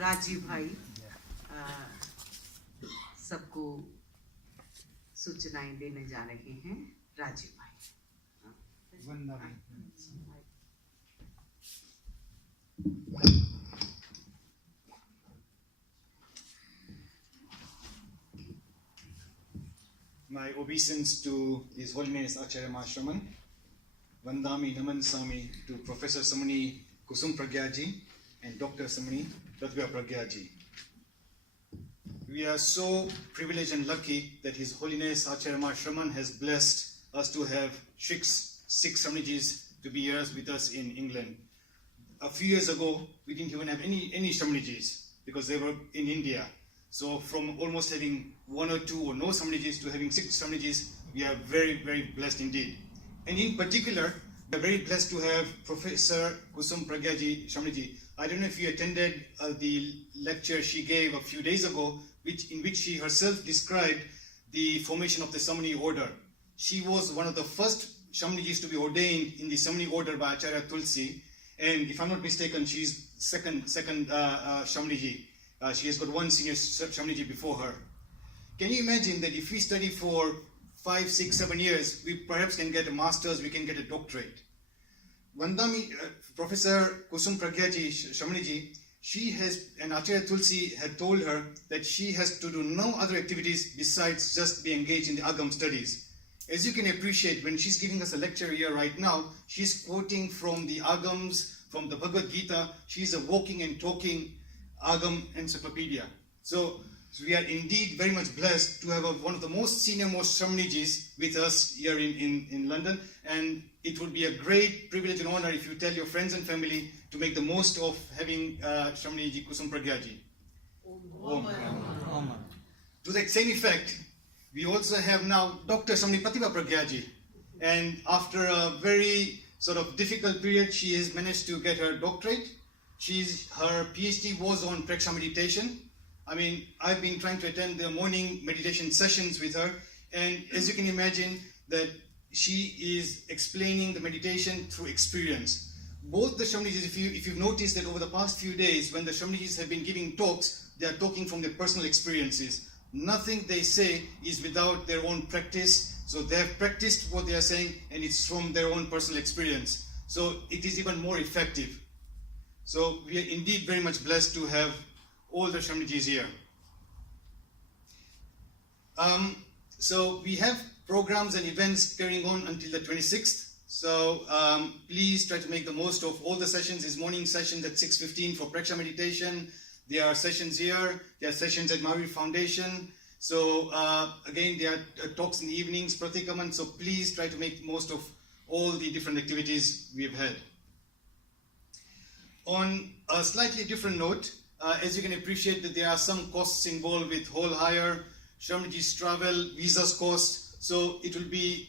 राजीव भाई सबको सूचनाएं देने जा रहे हैं। राजीव भाई। My obeisance to His Holiness Acharya Mahashraman. Vandami Naman Sami to Professor Samani Kusum Pragyaji and Dr. Samani Pratibha Pragyaji. We are so privileged and lucky that His Holiness Acharya Mahashraman has blessed us to have six Samanijis to be here with us in England. A few years ago, we didn't even have any Samanijis because they were in India. So from almost having one or two or no Samanijis to having 6 Samanijis, we are very, very blessed indeed. And in particular, we are very blessed to have Professor Kusum Pragyaji Samaniji. I don't know if you attended the lecture she gave a few days ago, in which she herself described the formation of the Samani order. She was one of the first Samanijis to be ordained in the Samani order by Acharya Tulsi. And if I'm not mistaken, she's second Samaniji. She has got one senior Samaniji before her. Can you imagine that if we study for 5, 6, 7 years, we perhaps can get a master's, we can get a doctorate. Vandami, Professor Kusum Pragyaji Samaniji, she has, and Acharya Tulsi had told her that she has to do no other activities besides just be engaged in the Agam studies. As you can appreciate, when she's giving us a lecture here right now, she's quoting from the Agams, from the Bhagavad Gita. She's a walking and talking Agam encyclopedia. So we are indeed very much blessed to have one of the most senior-most Samanijis with us here in London, and it would be a great privilege and honor if you tell your friends and family to make the most of having Samaniji Kusum Pragyaji. Om. To that same effect, we also have now Dr. Samani Pratibha Pragyaji, and after a very sort of difficult period, she has managed to get her doctorate. Her PhD was on Praksha meditation. I mean, I've been trying to attend the morning meditation sessions with her, and as you can imagine, that she is explaining the meditation through experience. Both the Samanijis, if you've noticed that over the past few days, when the Samanijis have been giving talks, they are talking from their personal experiences. Nothing they say is without their own practice. So they have practiced what they are saying, and it's from their own personal experience. So it is even more effective. So we are indeed very much blessed to have all the Samanijis here. So we have programs and events carrying on until the 26th. So please try to make the most of all the sessions. This morning sessions at 6:15 for Praksha meditation. There are sessions here. There are sessions at Mahavir Foundation. So again, there are talks in the evenings, Pratikaman. So please try to make the most of all the different activities we've had. On a slightly different note, as you can appreciate that there are some costs involved with hall hire, Samanijis travel, visas cost. So it will be,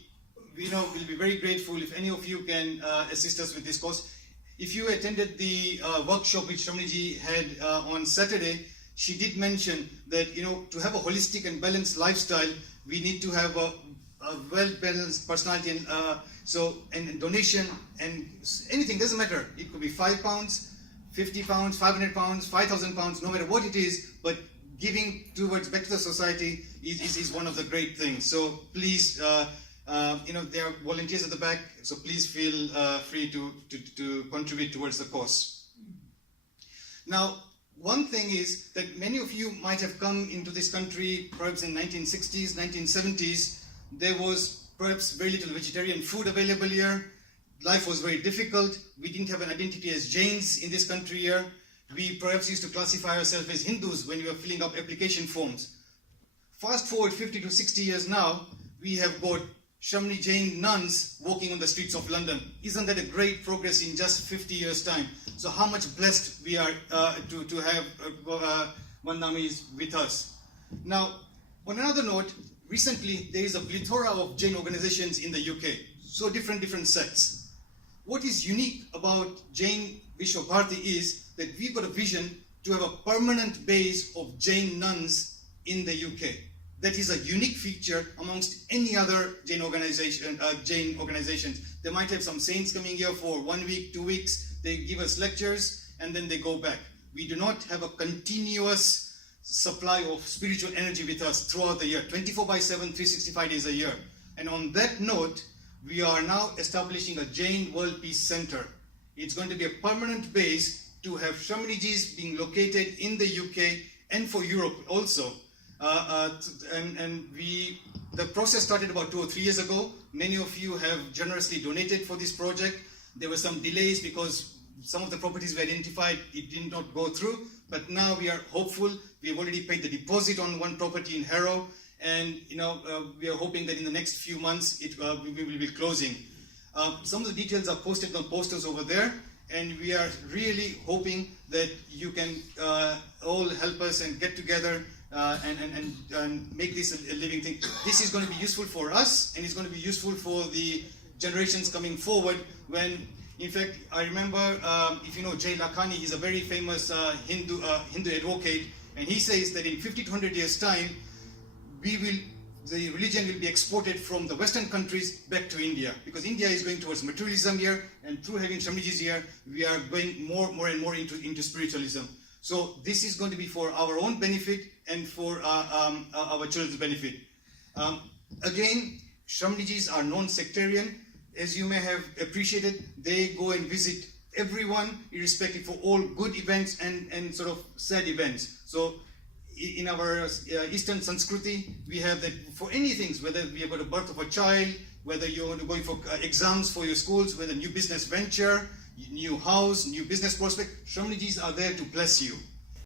we'll be very grateful if any of you can assist us with this cost. If you attended the workshop which Samaniji had on Saturday, she did mention that, to have a holistic and balanced lifestyle, we need to have a well-balanced personality, and donation and anything, doesn't matter. It could be £5, £50, £500, £5,000, no matter what it is, but giving towards back to the society is one of the great things. So please, there are volunteers at the back, so please feel free to contribute towards the cause. Now, one thing is that many of you might have come into this country perhaps in 1960s, 1970s. There was perhaps very little vegetarian food available here. Life was very difficult. We didn't have an identity as Jains in this country here. We perhaps used to classify ourselves as Hindus when we were filling up application forms. Fast forward 50 to 60 years now, we have got Shamni Jain nuns walking on the streets of London. Isn't that a great progress in just 50 years' time? So how much blessed we are to have Vandamis with us. Now, on another note, recently there is a plethora of Jain organizations in the UK. So different sects. What is unique about Jain Vishwa Bharati is that we've got a vision to have a permanent base of Jain nuns in the UK. That is a unique feature amongst any other Jain organizations. They might have some saints coming here for 1 week, 2 weeks. They give us lectures and then they go back. we do not have a continuous supply of spiritual energy with us throughout the year, 24/7, 365 days a year. And on that note, we are now establishing a Jain World Peace Center. It's going to be a permanent base to have Shamnijis being located in the UK and for Europe also. The process started about 2 or 3 years ago. Many of you have generously donated for this project. There were some delays because some of the properties we identified, it did not go through. But now we are hopeful. We have already paid the deposit on one property in Harrow, and we are hoping that in the next few months we will be closing. Some of the details are posted on posters over there, and we are really hoping that you can all help us and get together and make this a living thing. This is going to be useful for us, and it's going to be useful for the generations coming forward. When, in fact, I remember, if you know Jay Lakhani, he's a very famous Hindu advocate, and he says that in 50 to 100 years' time, the religion will be exported from the Western countries back to India, because India is going towards materialism here, and through having Shamnijis here, we are going more and more into spiritualism. So this is going to be for our own benefit and for our children's benefit. Again, Shamnijis are non-sectarian. As you may have appreciated, they go and visit everyone, irrespective of all good events and sort of sad events. So in our Eastern Sanskriti, we have that for anything, whether we have got a birth of a child, whether you're going for exams for your schools, whether new business venture, new house, new business prospect, Shamnijis are there to bless you.